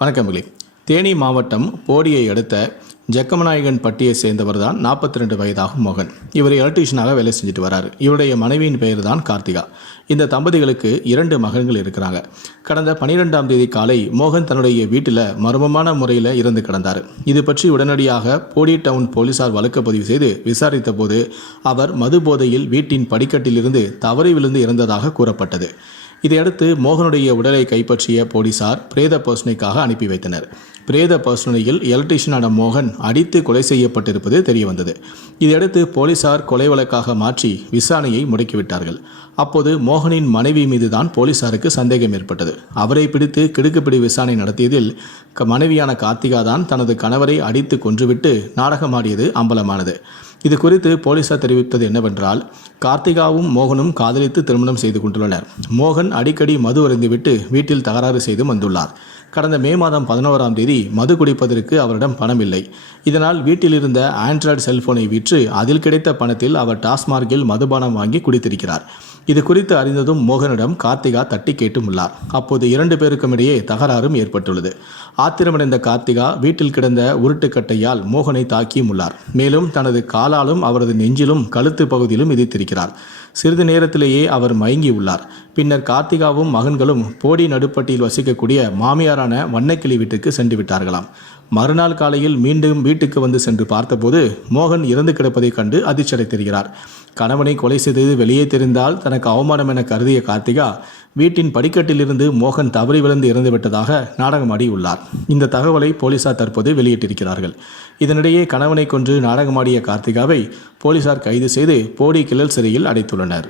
வணக்கமிகளே தேனி மாவட்டம் போடியை அடுத்த ஜக்கமநாயகன் பட்டியை சேர்ந்தவர் தான் நாற்பத்தி ரெண்டு வயதாகும் மோகன். இவர் எலக்ட்ரீஷியனாக வேலை செஞ்சுட்டு வராரு. இவருடைய மனைவியின் பெயர் தான் கார்த்திகா. இந்த தம்பதிகளுக்கு இரண்டு மகன்கள் இருக்கிறாங்க. கடந்த பனிரெண்டாம் தேதி காலை மோகன் தன்னுடைய வீட்டில் மர்மமான முறையில் இறந்து கிடந்தார். இது பற்றி உடனடியாக போடி டவுன் போலீசார் வழக்கு பதிவு செய்து விசாரித்த போது அவர் மது போதையில் வீட்டின் படிக்கட்டிலிருந்து தவறி விழுந்து இறந்ததாக கூறப்பட்டது. இதையடுத்து மோகனுடைய உடலை கைப்பற்றிய போலீசார் பிரேத பர்சனைக்காக அனுப்பி வைத்தனர். பிரேத பர்சனையில் எலக்ட்ரீஷியனான மோகன் அடித்து கொலை செய்யப்பட்டிருப்பது தெரியவந்தது. இதையடுத்து போலீசார் கொலை வழக்காக மாற்றி விசாரணையை முடக்கிவிட்டார்கள். அப்போது மோகனின் மனைவி மீதுதான் போலீசாருக்கு சந்தேகம் ஏற்பட்டது. அவரை பிடித்து கிடுக்குப்பிடி விசாரணை நடத்தியதில் க- மனைவியான கார்த்திகா தான் தனது கணவரை அடித்து கொன்றுவிட்டு நாடகமாடியது அம்பலமானது. இது குறித்து போலீசார் தெரிவித்தது என்னவென்றால் கார்த்திகாவும் மோகனும் காதலித்து திருமணம் செய்து கொண்டுள்ளனர். மோகன் அடிக்கடி மது அருந்திவிட்டு வீட்டில் தகராறு செய்து வந்துள்ளார். கடந்த மே மாதம் பதினோராம் தேதி மது குடிப்பதற்கு அவரிடம் பணம் இல்லை. இதனால் வீட்டில் இருந்த ஆண்ட்ராய்டு செல்போனை விற்று அதில் கிடைத்த பணத்தில் அவர் டாஸ்மார்க்கில் மதுபானம் வாங்கி குடித்திருக்கிறார். இது குறித்து அறிந்ததும் மோகனிடம் கார்த்திகா தட்டி கேட்டும் உள்ளார் அப்போது இரண்டு பேருக்கும் இடையே தகராறும் ஏற்பட்டுள்ளது. ஆத்திரமடைந்த கார்த்திகா வீட்டில் கிடந்த உருட்டுக்கட்டையால் மோகனை தாக்கியும் உள்ளார் மேலும் தனது காலாலும் அவரது நெஞ்சிலும் கழுத்து பகுதியிலும் மிதித்திருக்கிறார். சிறிது நேரத்திலேயே அவர் மயங்கி உள்ளார். பின்னர் கார்த்திகாவும் மகன்களும் போடி நடுப்பட்டியில் வசிக்கக்கூடிய மாமியாரான வண்ணக்கிளி வீட்டுக்கு சென்று விட்டார்களாம். மறுநாள் காலையில் மீண்டும் வீட்டுக்கு வந்து சென்று பார்த்தபோது மோகன் இறந்து கிடப்பதைக் கண்டு அதிர்ச்சியடைத்திருக்கிறார் கணவனை கொலை செய்தது வெளியே தெரிந்தால் தனக்கு அவமானம் என கருதிய கார்த்திகா வீட்டின் படிக்கட்டிலிருந்து மோகன் தவறி விழுந்து இறந்துவிட்டதாக நாடகமாடி உள்ளார் இந்த தகவலை போலீசார் தற்போது வெளியிட்டிருக்கிறார்கள். இதனிடையே கணவனை கொன்று நாடகமாடிய கார்த்திகாவை போலீசார் கைது செய்து போடி கிழல் சிறையில் அடைத்துள்ளனர்.